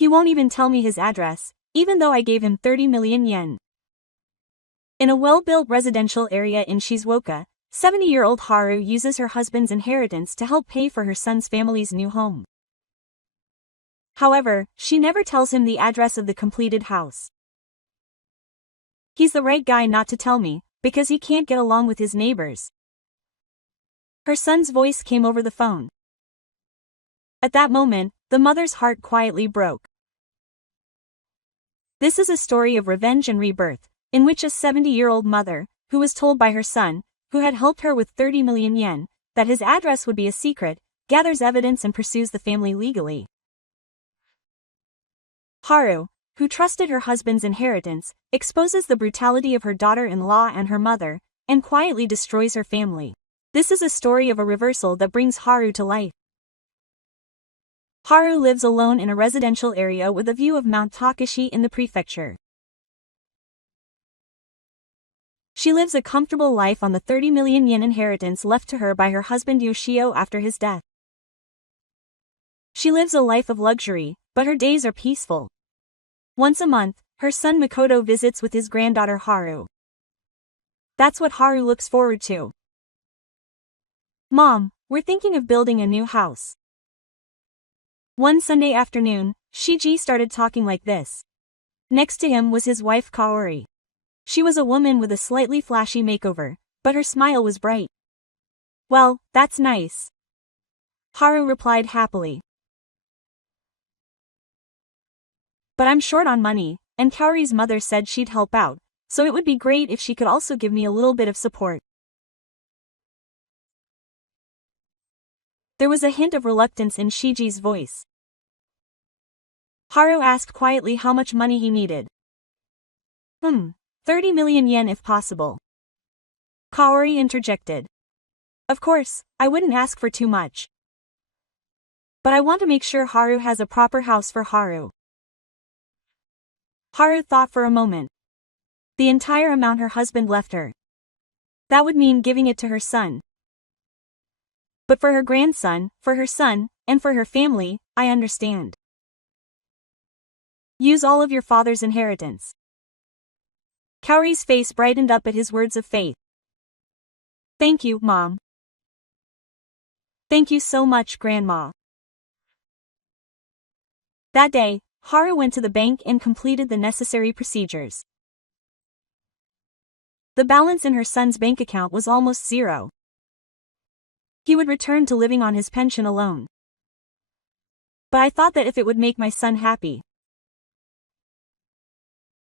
He won't even tell me his address, even though I gave him 30 million yen. In a well-built residential area in Shizuoka, 70-year-old Haru uses her husband's inheritance to help pay for her son's family's new home. However, she never tells him the address of the completed house. He's the right guy not to tell me, because he can't get along with his neighbors. Her son's voice came over the phone. At that moment, the mother's heart quietly broke. This is a story of revenge and rebirth, in which a 70-year-old mother, who was told by her son, who had helped her with 30 million yen, that his address would be a secret, gathers evidence and pursues the family legally. Haru, who trusted her husband's inheritance, exposes the brutality of her daughter-in-law and her mother, and quietly destroys her family. This is a story of a reversal that brings Haru to life. Haru lives alone in a residential area with a view of Mount Takashi in the prefecture. She lives a comfortable life on the 30 million yen inheritance left to her by her husband Yoshio after his death. She lives a life of luxury, but her days are peaceful. Once a month, her son Makoto visits with his granddaughter Haru. That's what Haru looks forward to. Mom, we're thinking of building a new house. One Sunday afternoon, Shiji started talking like this. Next to him was his wife Kaori. She was a woman with a slightly flashy makeover, but her smile was bright. Well, that's nice. Haru replied happily. But I'm short on money, and Kaori's mother said she'd help out, so it would be great if she could also give me a little bit of support. There was a hint of reluctance in Shiji's voice. Haru asked quietly how much money he needed. 30 million yen if possible. Kaori interjected. Of course, I wouldn't ask for too much. But I want to make sure Haru has a proper house for Haru. Haru thought for a moment. The entire amount her husband left her. That would mean giving it to her son. But for her grandson, for her son, and for her family, I understand. Use all of your father's inheritance. Kaori's face brightened up at his words of faith. Thank you, Mom. Thank you so much, Grandma. That day, Haru went to the bank and completed the necessary procedures. The balance in her son's bank account was almost zero. He would return to living on his pension alone. But I thought that if it would make my son happy.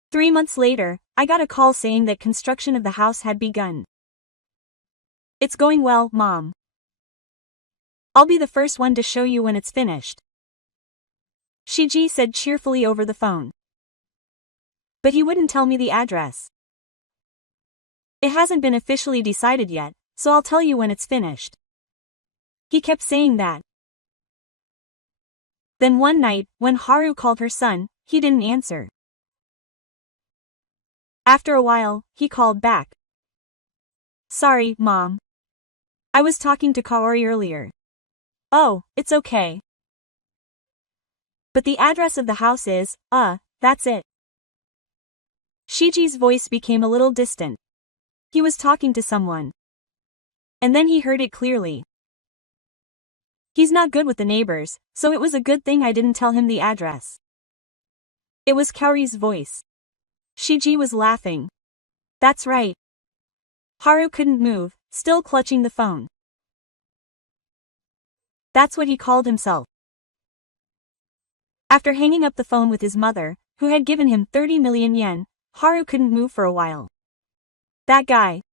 3 months later, I got a call saying that construction of the house had begun. It's going well, Mom. I'll be the first one to show you when it's finished. Shiji said cheerfully over the phone. But he wouldn't tell me the address. It hasn't been officially decided yet, so I'll tell you when it's finished. He kept saying that. Then one night, when Haru called her son, he didn't answer. After a while, he called back. Sorry, Mom. I was talking to Kaori earlier. Oh, it's okay. But the address of the house is, that's it. Shiji's voice became a little distant. He was talking to someone. And then he heard it clearly. He's not good with the neighbors, so it was a good thing I didn't tell him the address. It was Kaori's voice. Shiji was laughing. That's right. Haru couldn't move, still clutching the phone. That's what he called himself. After hanging up the phone with his mother, who had given him 30 million yen, Haru couldn't move for a while. That guy.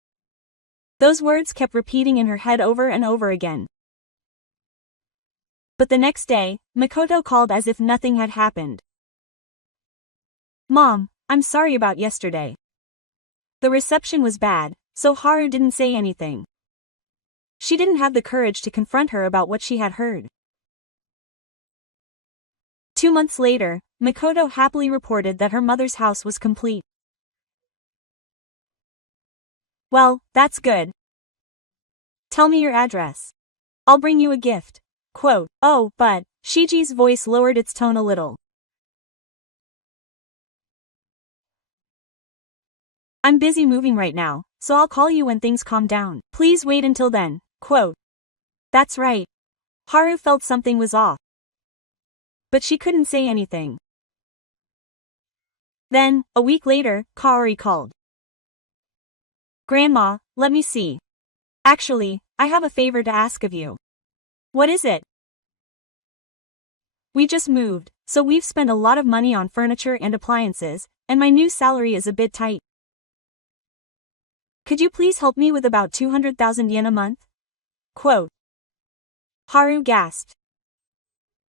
Those words kept repeating in her head over and over again. But the next day, Makoto called as if nothing had happened. Mom, I'm sorry about yesterday. The reception was bad, so Haru didn't say anything. She didn't have the courage to confront her about what she had heard. 2 months later, Makoto happily reported that her mother's house was complete. Well, that's good. Tell me your address. I'll bring you a gift. Quote, oh, but, Shiji's voice lowered its tone a little. I'm busy moving right now, so I'll call you when things calm down. Please wait until then. Quote. That's right. Haru felt something was off. But she couldn't say anything. Then, a week later, Kaori called. Grandma, let me see. Actually, I have a favor to ask of you. What is it? We just moved, so we've spent a lot of money on furniture and appliances, and my new salary is a bit tight. Could you please help me with about 200,000 yen a month? Quote. Haru gasped.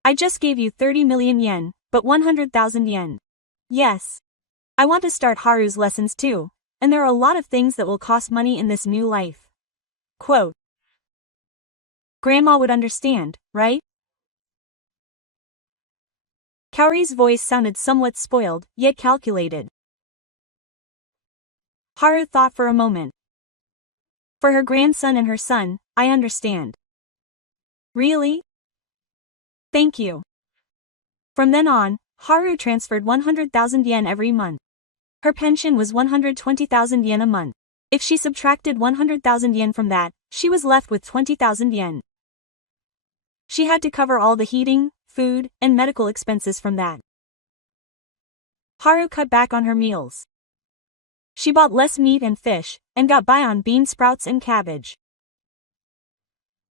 I just gave you 30 million yen, but 100,000 yen. Yes. I want to start Haru's lessons too, and there are a lot of things that will cost money in this new life. Quote. Grandma would understand, right? Kaori's voice sounded somewhat spoiled, yet calculated. Haru thought for a moment. For her grandson and her son, I understand. Really? Thank you. From then on, Haru transferred 100,000 yen every month. Her pension was 120,000 yen a month. If she subtracted 100,000 yen from that, she was left with 20,000 yen. She had to cover all the heating, food, and medical expenses from that. Haru cut back on her meals. She bought less meat and fish, and got by on bean sprouts and cabbage.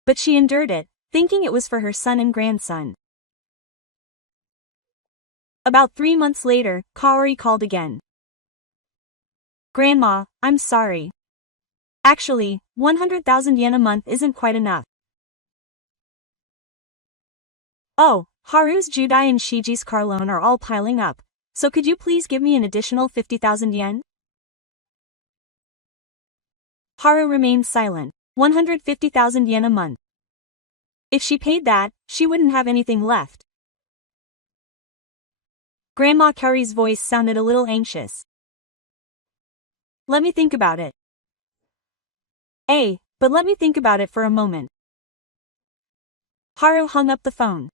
But she endured it, thinking it was for her son and grandson. About 3 months later, Kaori called again. Grandma, I'm sorry. Actually, 100,000 yen a month isn't quite enough. Oh, Haru's Judai and Shiji's car loan are all piling up, so could you please give me an additional 50,000 yen? Haru remained silent. 150,000 yen a month. If she paid that, she wouldn't have anything left. Grandma Kaori's voice sounded a little anxious. Let me think about it. But let me think about it for a moment. Haru hung up the phone.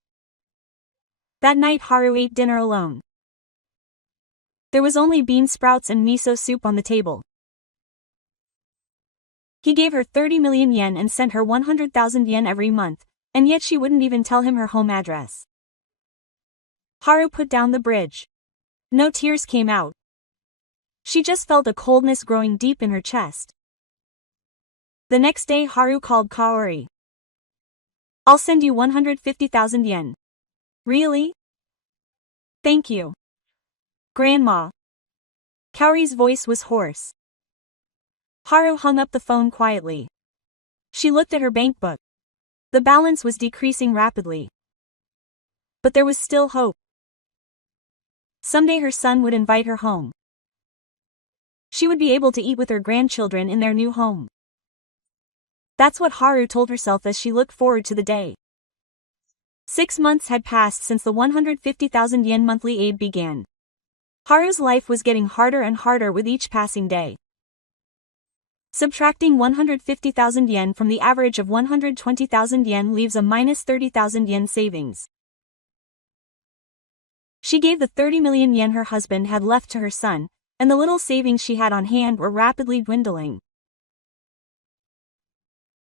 That night Haru ate dinner alone. There was only bean sprouts and miso soup on the table. He gave her 30 million yen and sent her 100,000 yen every month, and yet she wouldn't even tell him her home address. Haru put down the bridge. No tears came out. She just felt a coldness growing deep in her chest. The next day Haru called Kaori. I'll send you 150,000 yen. Really? Thank you. Grandma. Kaori's voice was hoarse. Haru hung up the phone quietly. She looked at her bank book. The balance was decreasing rapidly. But there was still hope. Someday her son would invite her home. She would be able to eat with her grandchildren in their new home. That's what Haru told herself as she looked forward to the day. 6 months had passed since the 150,000 yen monthly aid began. Haru's life was getting harder and harder with each passing day. Subtracting 150,000 yen from the average of 120,000 yen leaves a minus 30,000 yen savings. She gave the 30 million yen her husband had left to her son, and the little savings she had on hand were rapidly dwindling.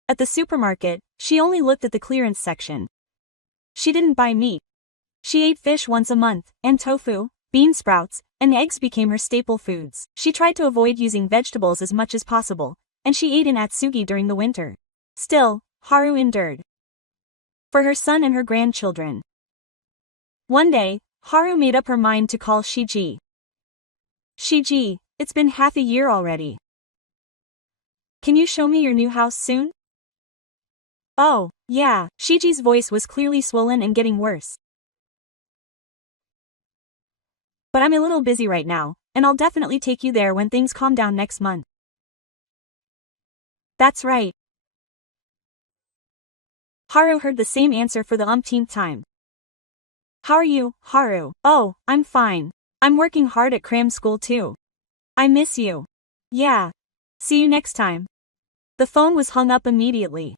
At the supermarket, she only looked at the clearance section. She didn't buy meat. She ate fish once a month, and tofu, bean sprouts, and eggs became her staple foods. She tried to avoid using vegetables as much as possible, and she ate in atsugi during the winter. Still, Haru endured. For her son and her grandchildren. One day, Haru made up her mind to call Shiji. Shiji, it's been half a year already. Can you show me your new house soon? Oh, yeah. Shiji's voice was clearly swollen and getting worse. But I'm a little busy right now, and I'll definitely take you there when things calm down next month. That's right. Haru heard the same answer for the umpteenth time. How are you, Haru? Oh, I'm fine. I'm working hard at cram school too. I miss you. Yeah. See you next time. The phone was hung up immediately.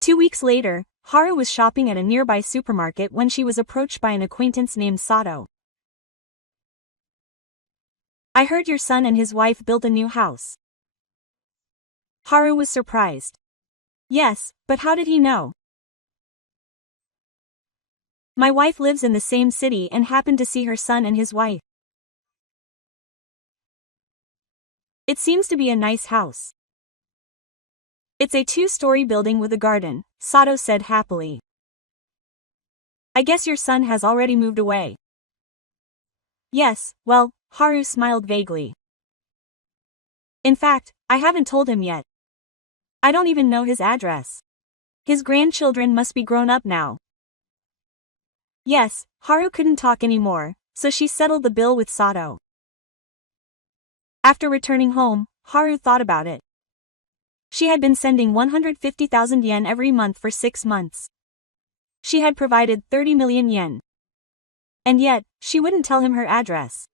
2 weeks later, Haru was shopping at a nearby supermarket when she was approached by an acquaintance named Sato. I heard your son and his wife built a new house. Haru was surprised. Yes, but how did he know? My wife lives in the same city and happened to see her son and his wife. It seems to be a nice house. It's a 2-story building with a garden, Sato said happily. I guess your son has already moved away. Yes, well, Haru smiled vaguely. In fact, I haven't told him yet. I don't even know his address. His grandchildren must be grown up now. Yes, Haru couldn't talk anymore, so she settled the bill with Sato. After returning home, Haru thought about it. She had been sending 150,000 yen every month for 6 months. She had provided 30 million yen. And yet, she wouldn't tell him her address.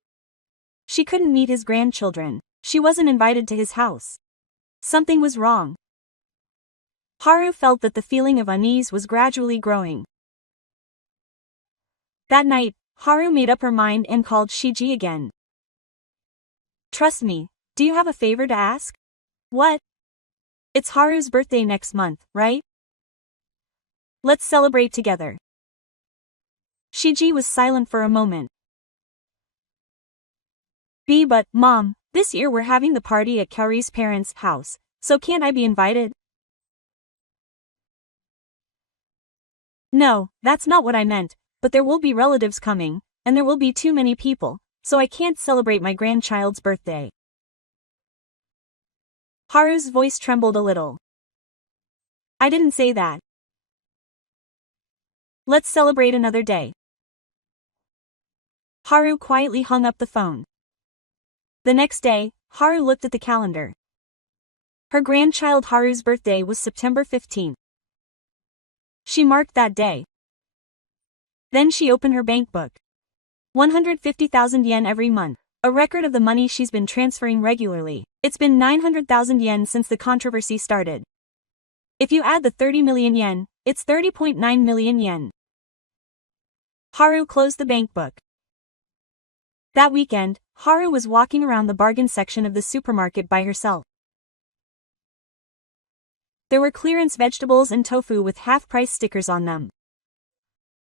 She couldn't meet his grandchildren. She wasn't invited to his house. Something was wrong. Haru felt that the feeling of unease was gradually growing. That night, Haru made up her mind and called Shiji again. Trust me, do you have a favor to ask? What? It's Haru's birthday next month, right? Let's celebrate together. Shiji was silent for a moment. But, Mom, this year we're having the party at Kaori's parents' house, so can't I be invited? No, that's not what I meant, but there will be relatives coming, and there will be too many people, so I can't celebrate my grandchild's birthday. Haru's voice trembled a little. I didn't say that. Let's celebrate another day. Haru quietly hung up the phone. The next day, Haru looked at the calendar. Her grandchild Haru's birthday was September 15th. She marked that day. Then she opened her bank book. 150,000 yen every month, a record of the money she's been transferring regularly. It's been 900,000 yen since the controversy started. If you add the 30 million yen, it's 30.9 million yen. Haru closed the bank book. That weekend, Haru was walking around the bargain section of the supermarket by herself. There were clearance vegetables and tofu with half-price stickers on them.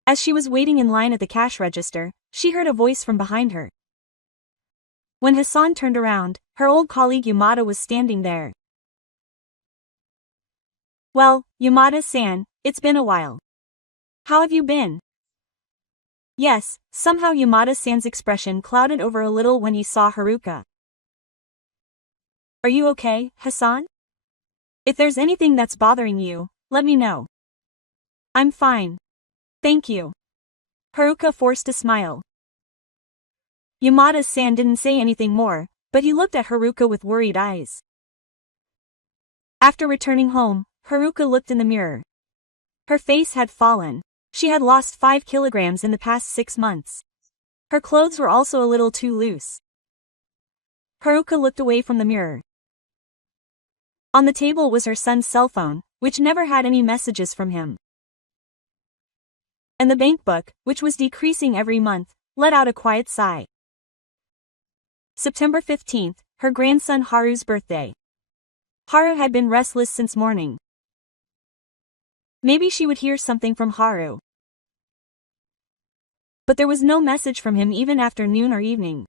As she was waiting in line at the cash register, she heard a voice from behind her. When Hassan turned around, her old colleague Yamada was standing there. Well, Yamada-san, it's been a while. How have you been? Yes, somehow Yamada-san's expression clouded over a little when he saw Haruka. Are you okay, Hassan? If there's anything that's bothering you, let me know. I'm fine. Thank you. Haruka forced a smile. Yamada-san didn't say anything more, but he looked at Haruka with worried eyes. After returning home, Haruka looked in the mirror. Her face had fallen. She had lost 5 kilograms in the past 6 months. Her clothes were also a little too loose. Haruka looked away from the mirror. On the table was her son's cell phone, which never had any messages from him. And the bank book, which was decreasing every month, let out a quiet sigh. September 15th, her grandson Haru's birthday. Haru had been restless since morning. Maybe she would hear something from Haru. But there was no message from him even after noon or evening.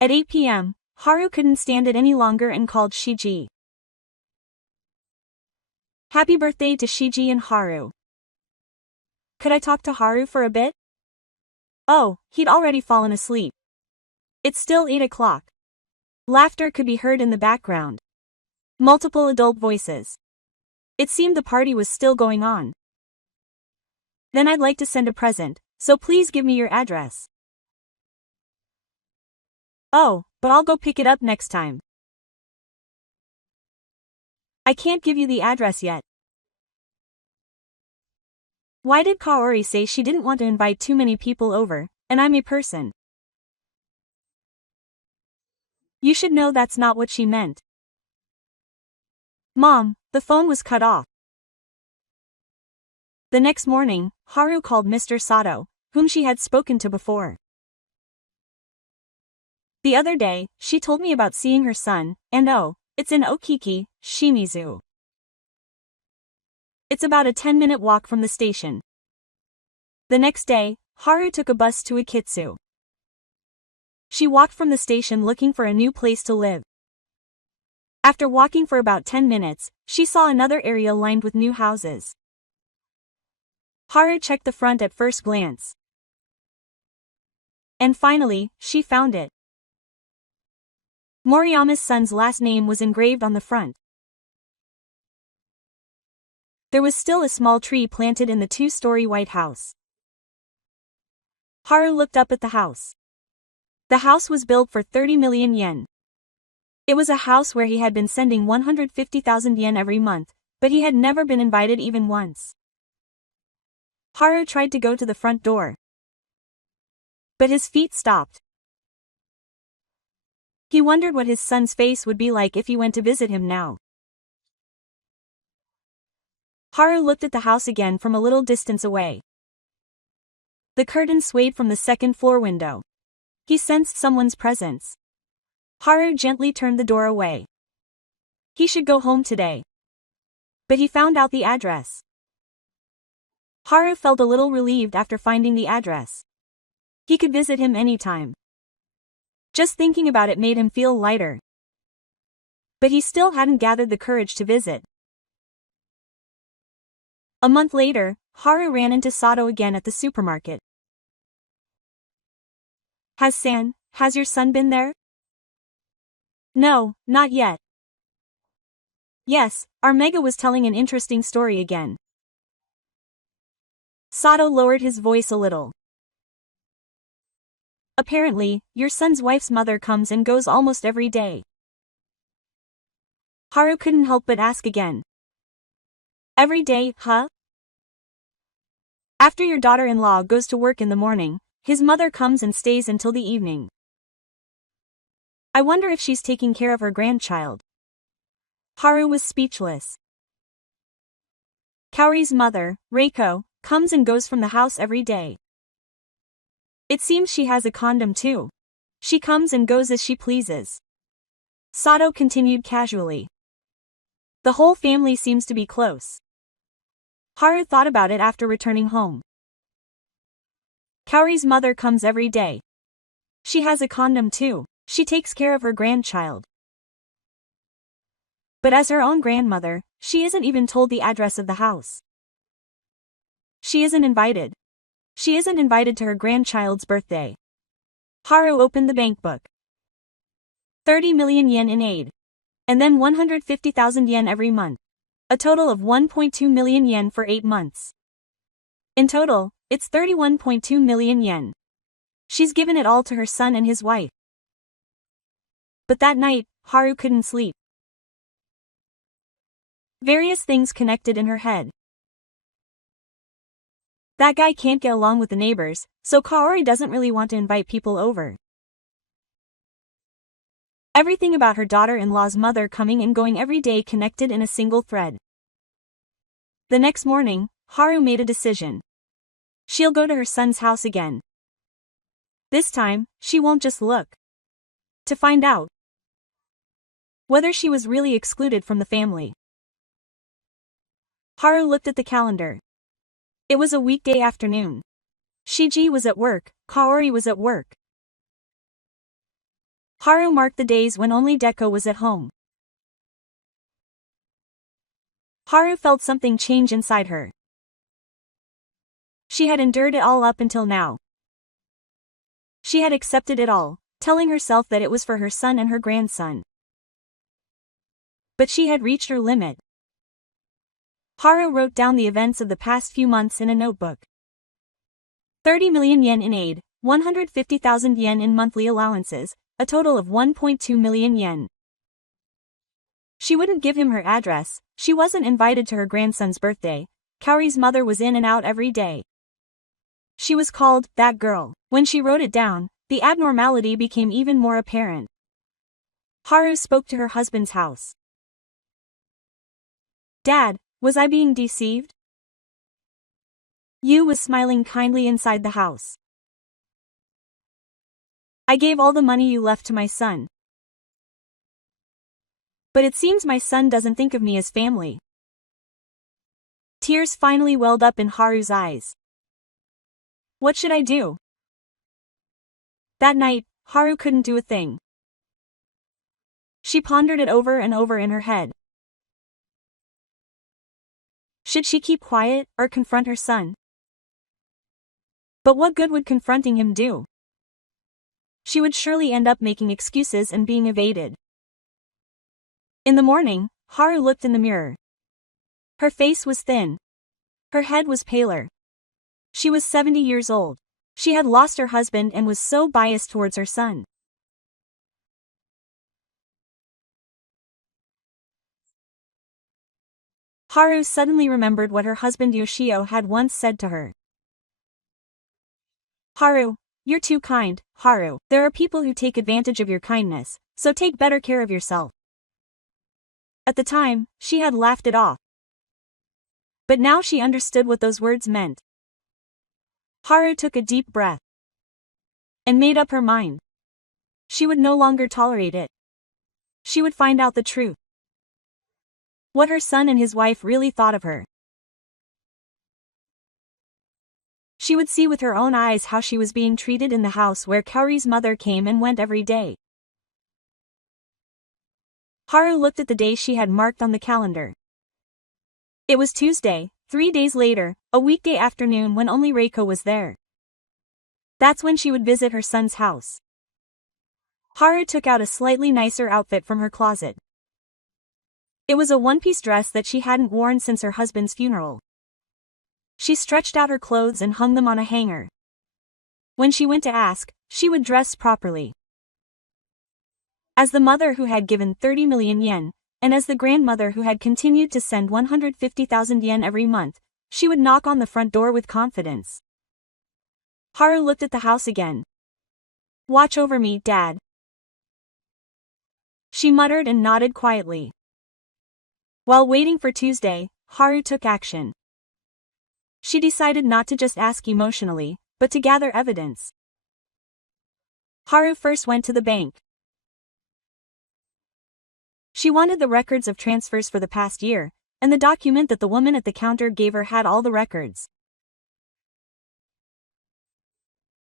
At 8 p.m., Haru couldn't stand it any longer and called Shiji. Happy birthday to Shiji and Haru. Could I talk to Haru for a bit? Oh, he'd already fallen asleep. It's still 8 o'clock. Laughter could be heard in the background. Multiple adult voices. It seemed the party was still going on. Then I'd like to send a present, so please give me your address. Oh, but I'll go pick it up next time. I can't give you the address yet. Why did Kaori say she didn't want to invite too many people over, and I'm a person? You should know that's not what she meant. Mom, the phone was cut off. The next morning, Haru called Mr. Sato, whom she had spoken to before. The other day, she told me about seeing her son, and oh, it's in Okiki, Shimizu. It's about a 10-minute walk from the station. The next day, Haru took a bus to Akitsu. She walked from the station looking for a new place to live. After walking for about 10 minutes, she saw another area lined with new houses. Haru checked the front at first glance. And finally, she found it. Moriyama's son's last name was engraved on the front. There was still a small tree planted in the 2-story white house. Haru looked up at the house. The house was built for 30 million yen. It was a house where he had been sending 150,000 yen every month, but he had never been invited even once. Haru tried to go to the front door, but his feet stopped. He wondered what his son's face would be like if he went to visit him now. Haru looked at the house again from a little distance away. The curtain swayed from the second-floor window. He sensed someone's presence. Haru gently turned the door away. He should go home today. But he found out the address. Haru felt a little relieved after finding the address. He could visit him anytime. Just thinking about it made him feel lighter. But he still hadn't gathered the courage to visit. A month later, Haru ran into Sato again at the supermarket. Has your son been there? No, not yet. Yes, our Mega was telling an interesting story again. Sato lowered his voice a little. Apparently, your son's wife's mother comes and goes almost every day. Haru couldn't help but ask again. Every day, huh? After your daughter-in-law goes to work in the morning, his mother comes and stays until the evening. I wonder if she's taking care of her grandchild. Haru was speechless. Kaori's mother, Reiko, comes and goes from the house every day. It seems she has a condom too. She comes and goes as she pleases. Sato continued casually. The whole family seems to be close. Haru thought about it after returning home. Kaori's mother comes every day. She has a condom too. She takes care of her grandchild. But as her own grandmother, she isn't even told the address of the house. She isn't invited. She isn't invited to her grandchild's birthday. Haru opened the bank book. 30 million yen in aid. And then 150,000 yen every month. A total of 1.2 million yen for 8 months. In total, it's 31.2 million yen. She's given it all to her son and his wife. But that night, Haru couldn't sleep. Various things connected in her head. That guy can't get along with the neighbors, so Kaori doesn't really want to invite people over. Everything about her daughter-in-law's mother coming and going every day connected in a single thread. The next morning, Haru made a decision. She'll go to her son's house again. This time, she won't just look. To find out whether she was really excluded from the family. Haru looked at the calendar. It was a weekday afternoon. Shiji was at work, Kaori was at work. Haru marked the days when only Deko was at home. Haru felt something change inside her. She had endured it all up until now. She had accepted it all, telling herself that it was for her son and her grandson. But she had reached her limit. Haru wrote down the events of the past few months in a notebook. 30 million yen in aid, 150,000 yen in monthly allowances, a total of 1.2 million yen. She wouldn't give him her address, she wasn't invited to her grandson's birthday, Kaori's mother was in and out every day. She was called, that girl. When she wrote it down, the abnormality became even more apparent. Haru spoke to her husband's house. Dad, was I being deceived? Yu was smiling kindly inside the house. I gave all the money you left to my son. But it seems my son doesn't think of me as family. Tears finally welled up in Haru's eyes. What should I do? That night, Haru couldn't do a thing. She pondered it over and over in her head. Should she keep quiet or confront her son? But what good would confronting him do? She would surely end up making excuses and being evaded. In the morning, Haru looked in the mirror. Her face was thin. Her head was paler. She was 70 years old. She had lost her husband and was so biased towards her son. Haru suddenly remembered what her husband Yoshio had once said to her. Haru, you're too kind, Haru. There are people who take advantage of your kindness, so take better care of yourself. At the time, she had laughed it off. But now she understood what those words meant. Haru took a deep breath and made up her mind. She would no longer tolerate it. She would find out the truth. What her son and his wife really thought of her. She would see with her own eyes how she was being treated in the house where Kaori's mother came and went every day. Haru looked at the day she had marked on the calendar. It was Tuesday, 3 days later, a weekday afternoon when only Reiko was there. That's when she would visit her son's house. Haru took out a slightly nicer outfit from her closet. It was a one-piece dress that she hadn't worn since her husband's funeral. She stretched out her clothes and hung them on a hanger. When she went to ask, she would dress properly. As the mother who had given 30 million yen, and as the grandmother who had continued to send 150,000 yen every month, she would knock on the front door with confidence. Haru looked at the house again. Watch over me, Dad. She muttered and nodded quietly. While waiting for Tuesday, Haru took action. She decided not to just ask emotionally, but to gather evidence. Haru first went to the bank. She wanted the records of transfers for the past year, and the document that the woman at the counter gave her had all the records.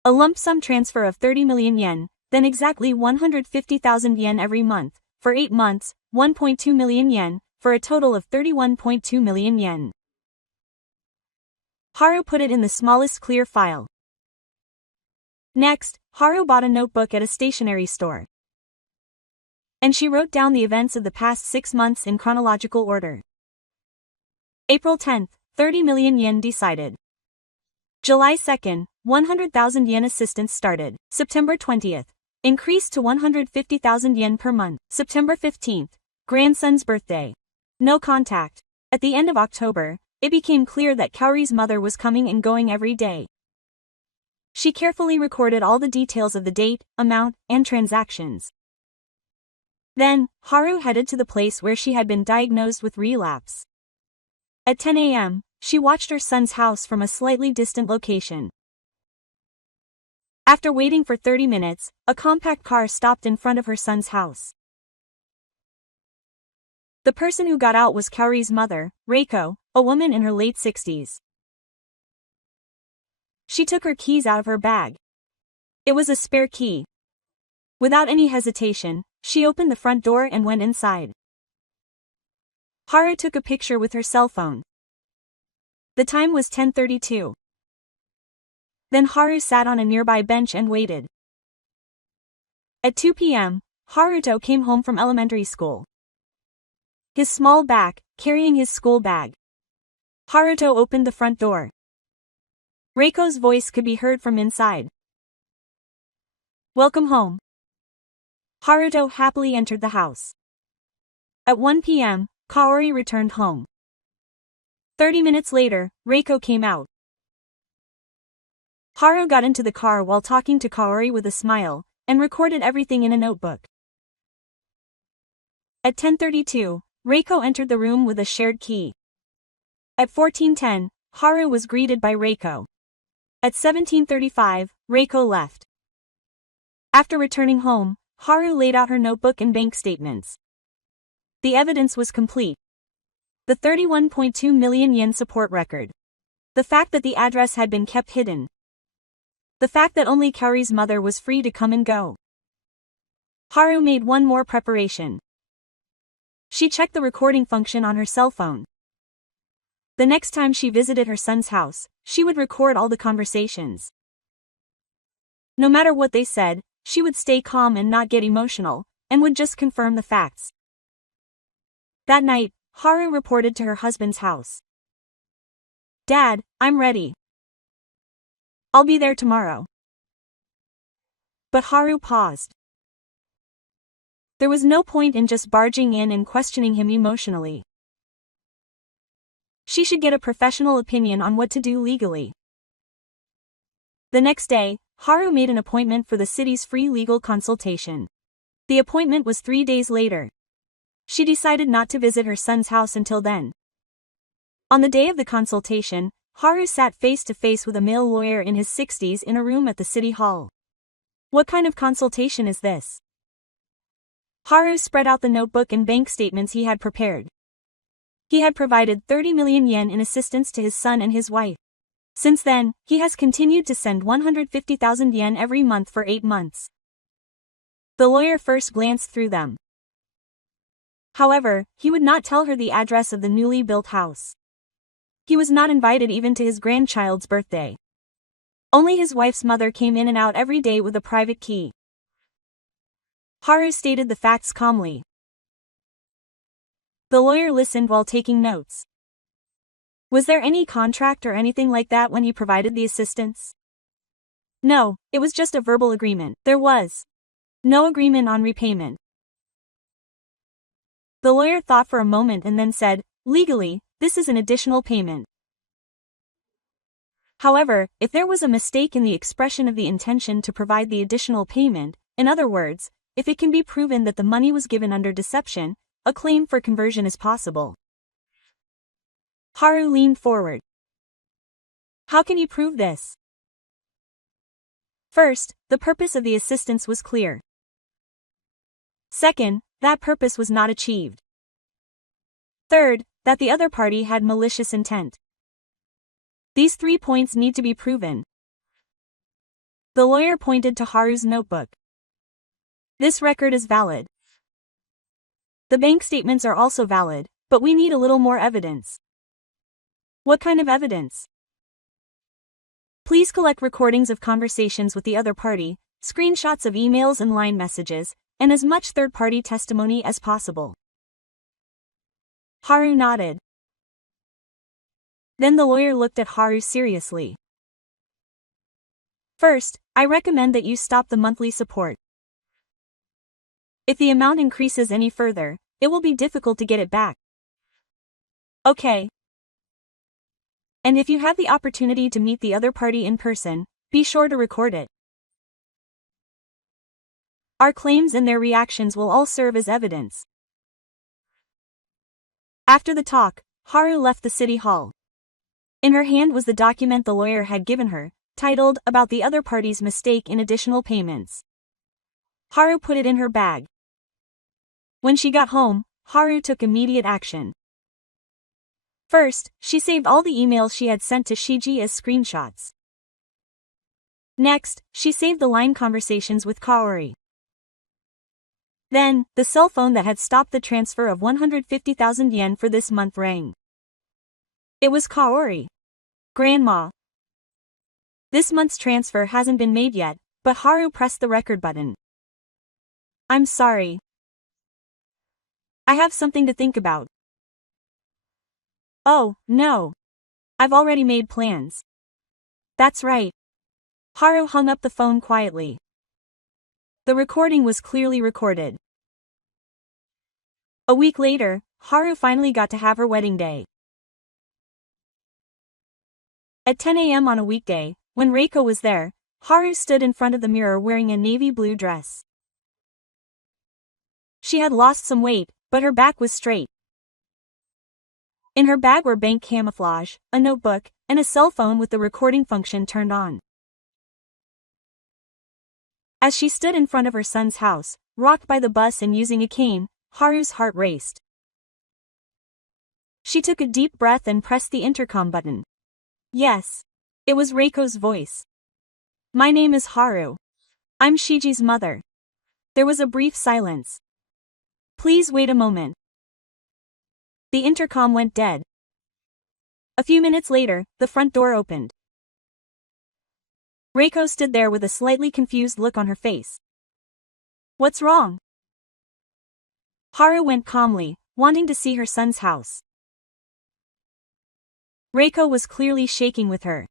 A lump sum transfer of 30 million yen, then exactly 150,000 yen every month, for 8 months, 1.2 million yen, for a total of 31.2 million yen. Haru put it in the smallest clear file. Next, Haru bought a notebook at a stationery store. And she wrote down the events of the past 6 months in chronological order. April 10th, 30 million yen decided. July 2nd, 100,000 yen assistance started. September 20th, increased to 150,000 yen per month. September 15th, grandson's birthday. No contact. At the end of October, it became clear that Kaori's mother was coming and going every day. She carefully recorded all the details of the date, amount, and transactions. Then, Haru headed to the place where she had been diagnosed with relapse. At 10 a.m., she watched her son's house from a slightly distant location. After waiting for 30 minutes, a compact car stopped in front of her son's house. The person who got out was Kaori's mother, Reiko, a woman in her late 60s. She took her keys out of her bag. It was a spare key. Without any hesitation, she opened the front door and went inside. Haru took a picture with her cell phone. The time was 10:32. Then Haru sat on a nearby bench and waited. At 2 p.m., Haruto came home from elementary school. His small back, carrying his school bag. Haruto opened the front door. Reiko's voice could be heard from inside. Welcome home. Haruto happily entered the house. At 1 p.m., Kaori returned home. 30 minutes later, Reiko came out. Haru got into the car while talking to Kaori with a smile, and recorded everything in a notebook. At 10:32, Reiko entered the room with a shared key. At 14:10, Haru was greeted by Reiko. At 17:35, Reiko left. After returning home, Haru laid out her notebook and bank statements. The evidence was complete. The 31.2 million yen support record. The fact that the address had been kept hidden. The fact that only Kaori's mother was free to come and go. Haru made one more preparation. She checked the recording function on her cell phone. The next time she visited her son's house, she would record all the conversations. No matter what they said, she would stay calm and not get emotional, and would just confirm the facts. That night, Haru reported to her husband's house. "Dad, I'm ready. I'll be there tomorrow." But Haru paused. There was no point in just barging in and questioning him emotionally. She should get a professional opinion on what to do legally. The next day, Haru made an appointment for the city's free legal consultation. The appointment was 3 days later. She decided not to visit her son's house until then. On the day of the consultation, Haru sat face to face with a male lawyer in his 60s in a room at the city hall. What kind of consultation is this? Haru spread out the notebook and bank statements he had prepared. He had provided 30 million yen in assistance to his son and his wife. Since then, he has continued to send 150,000 yen every month for 8 months. The lawyer first glanced through them. However, he would not tell her the address of the newly built house. He was not invited even to his grandchild's birthday. Only his wife's mother came in and out every day with a private key. Haru stated the facts calmly. The lawyer listened while taking notes. Was there any contract or anything like that when he provided the assistance? No, it was just a verbal agreement. There was no agreement on repayment. The lawyer thought for a moment and then said, "Legally, this is an additional payment. However, if there was a mistake in the expression of the intention to provide the additional payment, in other words, if it can be proven that the money was given under deception, a claim for conversion is possible." Haru leaned forward. How can you prove this? First, the purpose of the assistance was clear. Second, that purpose was not achieved. Third, that the other party had malicious intent. These 3 points need to be proven. The lawyer pointed to Haru's notebook. This record is valid. The bank statements are also valid, but we need a little more evidence. What kind of evidence? Please collect recordings of conversations with the other party, screenshots of emails and line messages, and as much third-party testimony as possible. Haru nodded. Then the lawyer looked at Haru seriously. First, I recommend that you stop the monthly support. If the amount increases any further, it will be difficult to get it back. Okay. And if you have the opportunity to meet the other party in person, be sure to record it. Our claims and their reactions will all serve as evidence. After the talk, Haru left the city hall. In her hand was the document the lawyer had given her, titled "About the Other Party's Mistake in Additional Payments." Haru put it in her bag. When she got home, Haru took immediate action. First, she saved all the emails she had sent to Shiji as screenshots. Next, she saved the line conversations with Kaori. Then, the cell phone that had stopped the transfer of 150,000 yen for this month rang. It was Kaori. Grandma. This month's transfer hasn't been made yet, but Haru pressed the record button. I'm sorry. I have something to think about. Oh, no. I've already made plans. That's right. Haru hung up the phone quietly. The recording was clearly recorded. A week later, Haru finally got to have her wedding day. At 10 a.m. on a weekday, when Reiko was there, Haru stood in front of the mirror wearing a navy blue dress. She had lost some weight, but her back was straight. In her bag were bank camouflage, a notebook, and a cell phone with the recording function turned on. As she stood in front of her son's house, rocked by the bus and using a cane, Haru's heart raced. She took a deep breath and pressed the intercom button. Yes. It was Reiko's voice. My name is Haru. I'm Shiji's mother. There was a brief silence. Please wait a moment. The intercom went dead. A few minutes later, the front door opened. Reiko stood there with a slightly confused look on her face. What's wrong? Haru went calmly, wanting to see her son's house. Reiko was clearly shaking with her.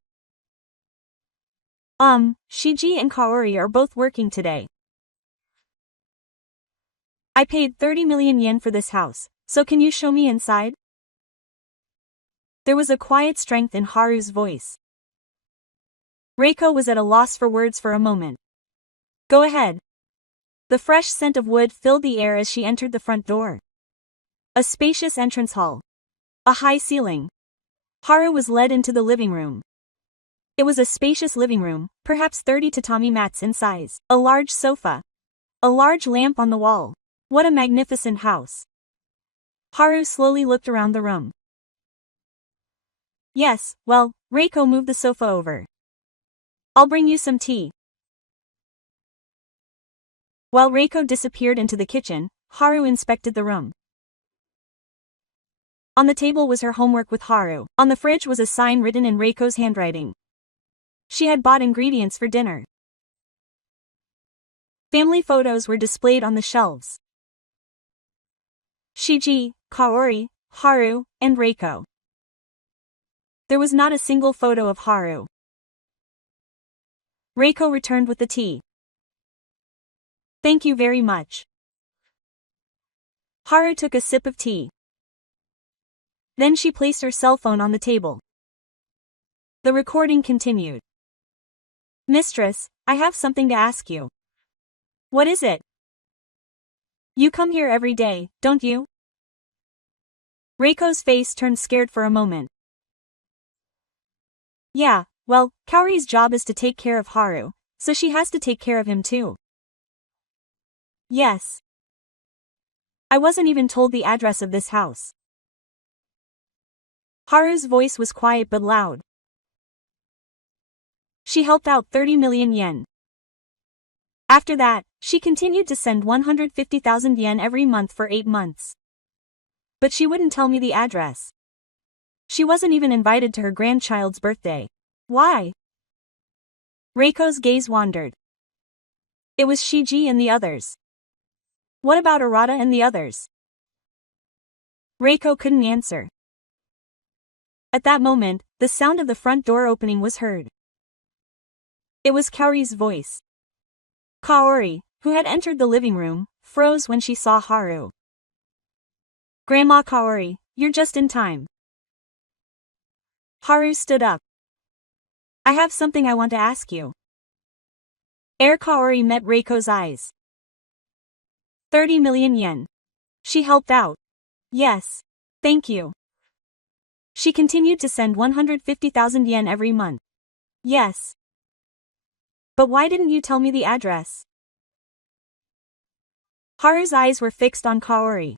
Shiji and Kaori are both working today. I paid 30 million yen for this house, so can you show me inside? There was a quiet strength in Haru's voice. Reiko was at a loss for words for a moment. Go ahead. The fresh scent of wood filled the air as she entered the front door. A spacious entrance hall. A high ceiling. Haru was led into the living room. It was a spacious living room, perhaps 30 tatami mats in size, a large sofa. A large lamp on the wall. What a magnificent house. Haru slowly looked around the room. Yes, well, Reiko moved the sofa over. I'll bring you some tea. While Reiko disappeared into the kitchen, Haru inspected the room. On the table was her homework with Haru. On the fridge was a sign written in Reiko's handwriting. She had bought ingredients for dinner. Family photos were displayed on the shelves. Shiji, Kaori, Haru, and Reiko. There was not a single photo of Haru. Reiko returned with the tea. Thank you very much. Haru took a sip of tea. Then she placed her cell phone on the table. The recording continued. Mistress, I have something to ask you. What is it? You come here every day, don't you? Reiko's face turned scared for a moment. Yeah, well, Kaori's job is to take care of Haru, so she has to take care of him too. Yes. I wasn't even told the address of this house. Haru's voice was quiet but loud. She helped out 30 million yen. After that, she continued to send 150,000 yen every month for 8 months. But she wouldn't tell me the address. She wasn't even invited to her grandchild's birthday. Why? Reiko's gaze wandered. It was Shiji and the others. What about Arata and the others? Reiko couldn't answer. At that moment, the sound of the front door opening was heard. It was Kaori's voice. Kaori, who had entered the living room, froze when she saw Haru. Grandma Kaori, you're just in time. Haru stood up. I have something I want to ask you. Ere Kaori met Reiko's eyes. 30 million yen. She helped out. Yes. Thank you. She continued to send 150,000 yen every month. Yes. But why didn't you tell me the address? Haru's eyes were fixed on Kaori.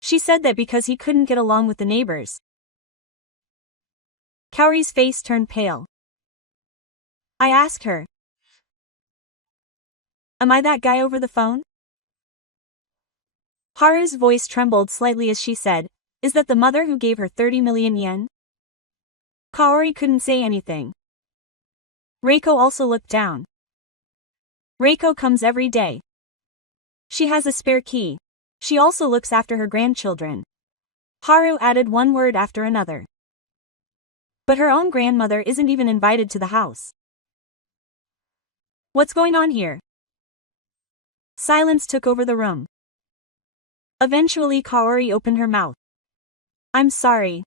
She said that because he couldn't get along with the neighbors. Kaori's face turned pale. I asked her. Am I that guy over the phone? Haru's voice trembled slightly as she said, Is that the mother who gave her 30 million yen? Kaori couldn't say anything. Reiko also looked down. Reiko comes every day. She has a spare key. She also looks after her grandchildren. Haru added one word after another. But her own grandmother isn't even invited to the house. What's going on here? Silence took over the room. Eventually Kaori opened her mouth. I'm sorry.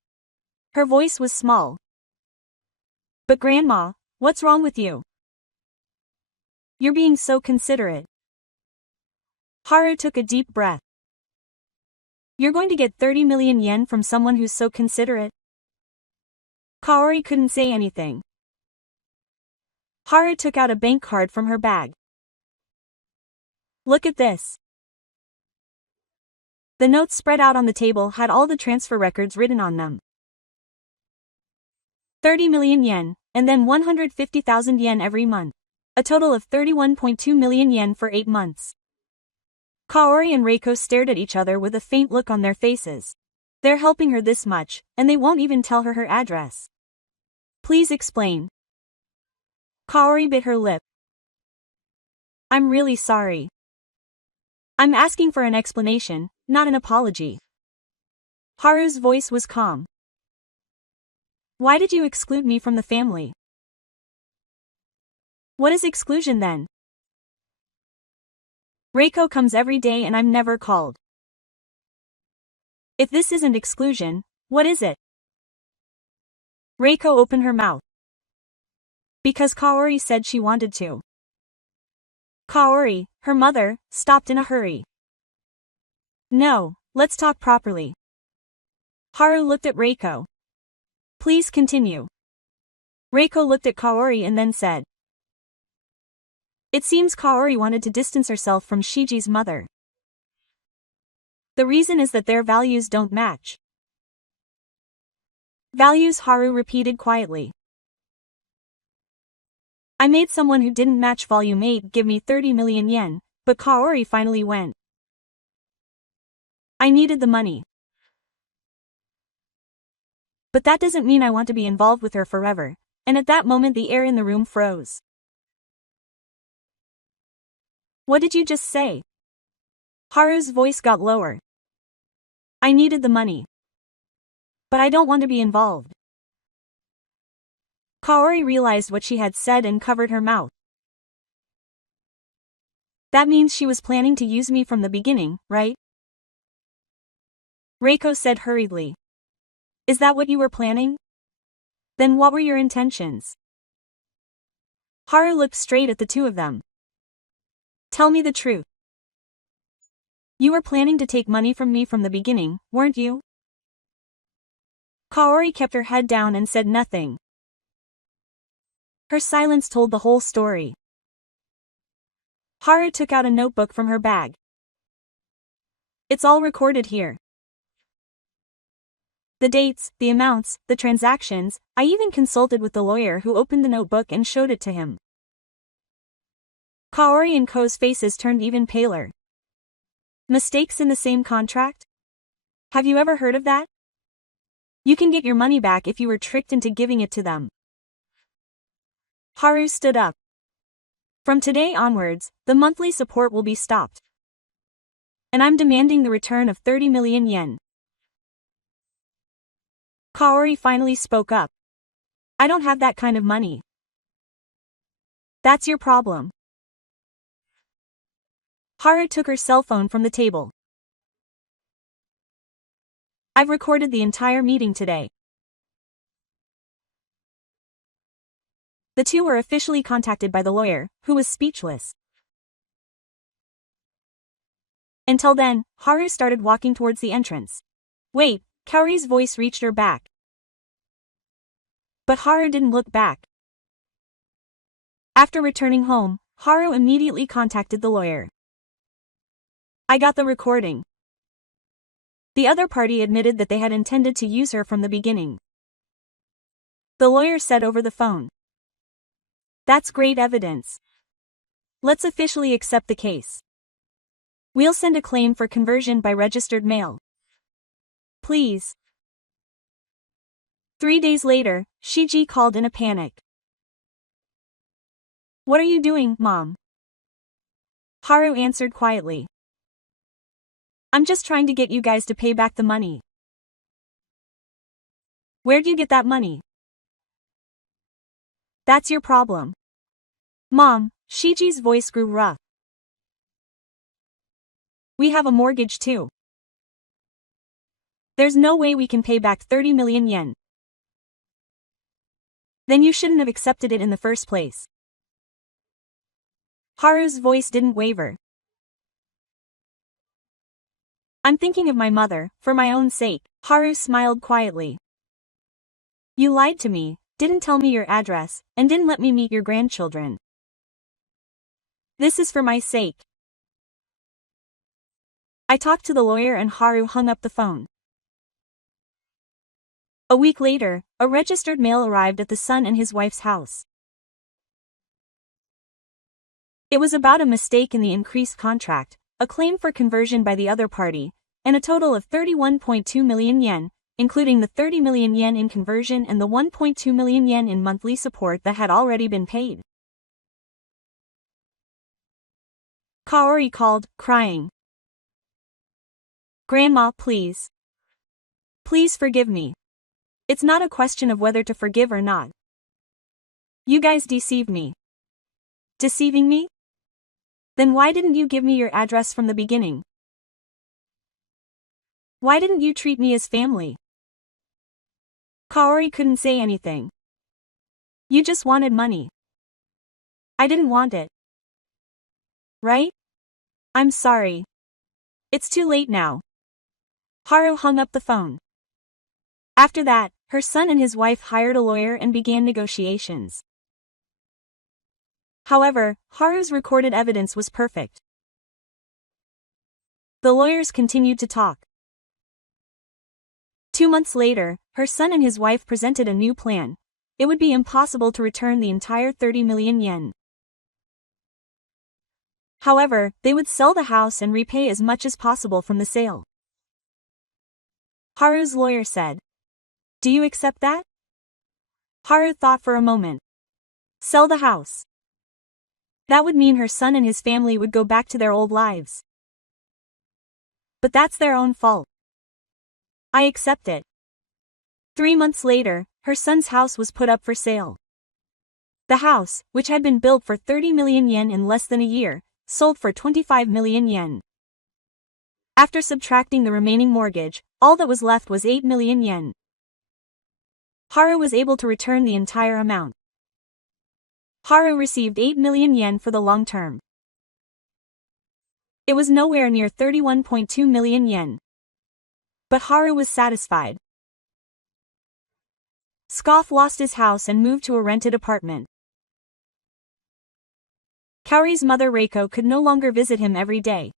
Her voice was small. But Grandma, what's wrong with you? You're being so considerate. Haru took a deep breath. You're going to get 30 million yen from someone who's so considerate? Kaori couldn't say anything. Haru took out a bank card from her bag. Look at this. The notes spread out on the table had all the transfer records written on them. 30 million yen, and then 150,000 yen every month. A total of 31.2 million yen for 8 months. Kaori and Reiko stared at each other with a faint look on their faces. They're helping her this much, and they won't even tell her address. Please explain. Kaori bit her lip. I'm really sorry. I'm asking for an explanation, not an apology. Haru's voice was calm. Why did you exclude me from the family? What is exclusion then? Reiko comes every day and I'm never called. If this isn't exclusion, what is it? Reiko opened her mouth. Because Kaori said she wanted to. Kaori, her mother, stopped in a hurry. No, let's talk properly. Haru looked at Reiko. Please continue. Reiko looked at Kaori and then said. It seems Kaori wanted to distance herself from Shiji's mother. The reason is that their values don't match. Values, Haru repeated quietly. I made someone who didn't match volume 8 give me 30 million yen, but Kaori finally went. I needed the money. But that doesn't mean I want to be involved with her forever, and at that moment the air in the room froze. What did you just say? Haru's voice got lower. I needed the money. But I don't want to be involved. Kaori realized what she had said and covered her mouth. That means she was planning to use me from the beginning, right? Reiko said hurriedly. Is that what you were planning? Then what were your intentions? Haru looked straight at the two of them. Tell me the truth. You were planning to take money from me from the beginning, weren't you? Kaori kept her head down and said nothing. Her silence told the whole story. Haru took out a notebook from her bag. It's all recorded here. The dates, the amounts, the transactions, I even consulted with the lawyer who opened the notebook and showed it to him. Kaori and Ko's faces turned even paler. Mistakes in the same contract? Have you ever heard of that? You can get your money back if you were tricked into giving it to them. Haru stood up. From today onwards, the monthly support will be stopped. And I'm demanding the return of 30 million yen. Kaori finally spoke up. I don't have that kind of money. That's your problem. Haru took her cell phone from the table. I've recorded the entire meeting today. The two were officially contacted by the lawyer, who was speechless. Until then, Haru started walking towards the entrance. Wait, Kaori's voice reached her back. But Haru didn't look back. After returning home, Haru immediately contacted the lawyer. I got the recording. The other party admitted that they had intended to use her from the beginning. The lawyer said over the phone. That's great evidence. Let's officially accept the case. We'll send a claim for conversion by registered mail. Please. 3 days later, Shiji called in a panic. What are you doing, Mom? Haru answered quietly. I'm just trying to get you guys to pay back the money. Where'd you get that money? That's your problem. Mom, Shiji's voice grew rough. We have a mortgage too. There's no way we can pay back 30 million yen. Then you shouldn't have accepted it in the first place. Haru's voice didn't waver. I'm thinking of my mother, for my own sake. Haru smiled quietly. You lied to me, didn't tell me your address, and didn't let me meet your grandchildren. This is for my sake. I talked to the lawyer and Haru hung up the phone. A week later, a registered mail arrived at the son and his wife's house. It was about a mistake in the increased contract, a claim for conversion by the other party, and a total of 31.2 million yen, including the 30 million yen in conversion and the 1.2 million yen in monthly support that had already been paid. Kaori called, crying. Grandma, please. Please forgive me. It's not a question of whether to forgive or not. You guys deceived me. Deceiving me? Then why didn't you give me your address from the beginning? Why didn't you treat me as family? Kaori couldn't say anything. You just wanted money. I didn't want it. Right? I'm sorry. It's too late now. Haru hung up the phone. After that, her son and his wife hired a lawyer and began negotiations. However, Haru's recorded evidence was perfect. The lawyers continued to talk. 2 months later, her son and his wife presented a new plan. It would be impossible to return the entire 30 million yen. However, they would sell the house and repay as much as possible from the sale. Haru's lawyer said, "Do you accept that?" Haru thought for a moment. Sell the house. That would mean her son and his family would go back to their old lives. But that's their own fault. I accept it. 3 months later, her son's house was put up for sale. The house, which had been built for 30 million yen in less than a year, sold for 25 million yen. After subtracting the remaining mortgage, all that was left was 8 million yen. Haru was able to return the entire amount. Haru received 8 million yen for the long term. It was nowhere near 31.2 million yen. But Haru was satisfied. Scoff lost his house and moved to a rented apartment. Kaori's mother Reiko could no longer visit him every day.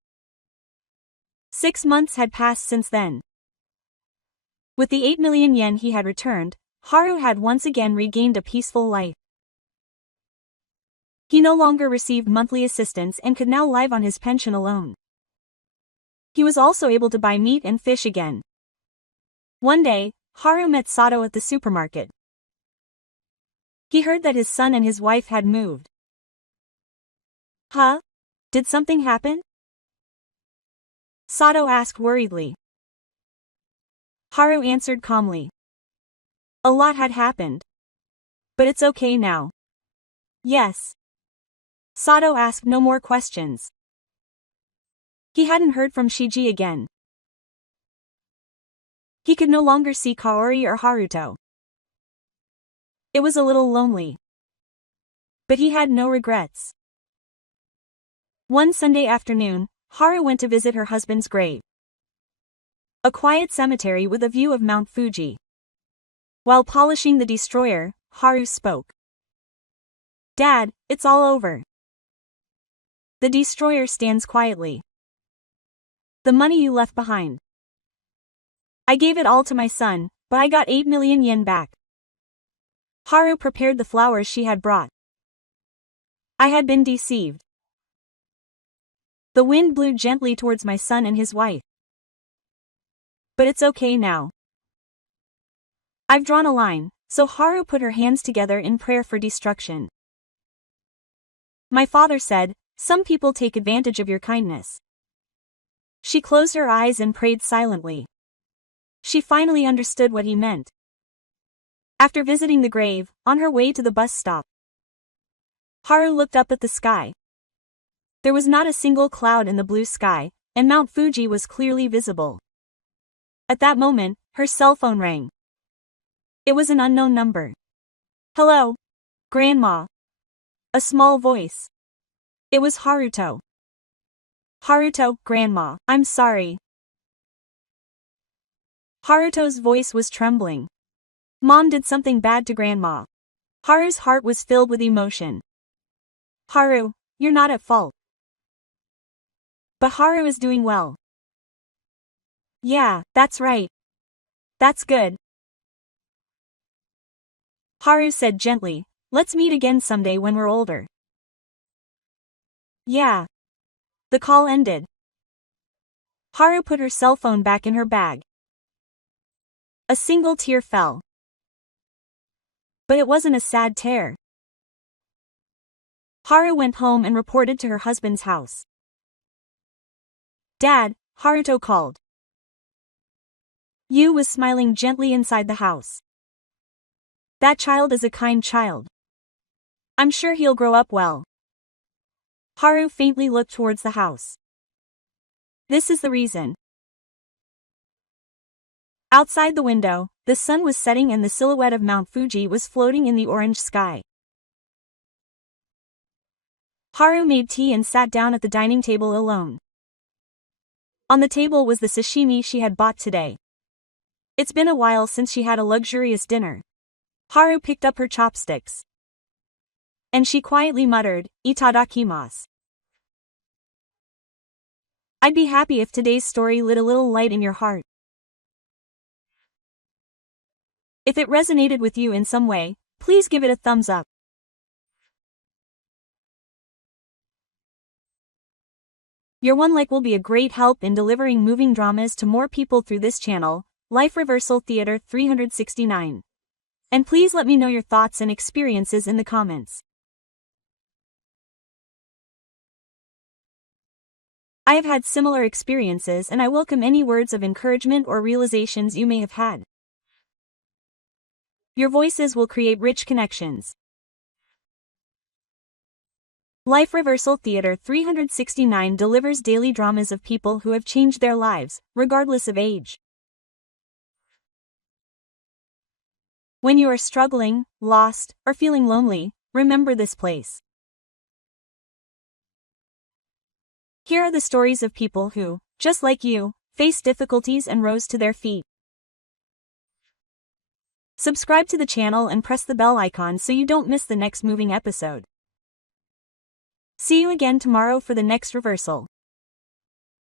6 months had passed since then. With the 8 million yen he had returned, Haru had once again regained a peaceful life. He no longer received monthly assistance and could now live on his pension alone. He was also able to buy meat and fish again. One day, Haru met Sato at the supermarket. He heard that his son and his wife had moved. Huh? Did something happen? Sato asked worriedly. Haru answered calmly. A lot had happened. But it's okay now. Yes. Sato asked no more questions. He hadn't heard from Shiji again. He could no longer see Kaori or Haruto. It was a little lonely. But he had no regrets. One Sunday afternoon, Haru went to visit her husband's grave. A quiet cemetery with a view of Mount Fuji. While polishing the destroyer, Haru spoke. Dad, it's all over. The destroyer stands quietly. The money you left behind. I gave it all to my son, but I got 8 million yen back. Haru prepared the flowers she had brought. I had been deceived. The wind blew gently towards my son and his wife. But it's okay now. I've drawn a line, so Haru put her hands together in prayer for destruction. My father said, some people take advantage of your kindness. She closed her eyes and prayed silently. She finally understood what he meant. After visiting the grave, on her way to the bus stop, Haru looked up at the sky. There was not a single cloud in the blue sky, and Mount Fuji was clearly visible. At that moment, her cell phone rang. It was an unknown number. Hello? Grandma. A small voice. It was Haruto. Haruto, Grandma, I'm sorry. Haruto's voice was trembling. Mom did something bad to Grandma. Haru's heart was filled with emotion. Haru, you're not at fault. But Haru is doing well. Yeah, that's right. That's good. Haru said gently, let's meet again someday when we're older. Yeah. The call ended. Haru put her cell phone back in her bag. A single tear fell. But it wasn't a sad tear. Haru went home and reported to her husband's house. Dad, Haruto called. Yu was smiling gently inside the house. That child is a kind child. I'm sure he'll grow up well. Haru faintly looked towards the house. This is the reason. Outside the window, the sun was setting and the silhouette of Mount Fuji was floating in the orange sky. Haru made tea and sat down at the dining table alone. On the table was the sashimi she had bought today. It's been a while since she had a luxurious dinner. Haru picked up her chopsticks. And she quietly muttered, "Itadakimasu." I'd be happy if today's story lit a little light in your heart. If it resonated with you in some way, please give it a thumbs up. Your one like will be a great help in delivering moving dramas to more people through this channel, Life Reversal Theater 369. And please let me know your thoughts and experiences in the comments. I have had similar experiences and I welcome any words of encouragement or realizations you may have had. Your voices will create rich connections. Life Reversal Theater 369 delivers daily dramas of people who have changed their lives, regardless of age. When you are struggling, lost, or feeling lonely, remember this place. Here are the stories of people who, just like you, faced difficulties and rose to their feet. Subscribe to the channel and press the bell icon so you don't miss the next moving episode. See you again tomorrow for the next reversal.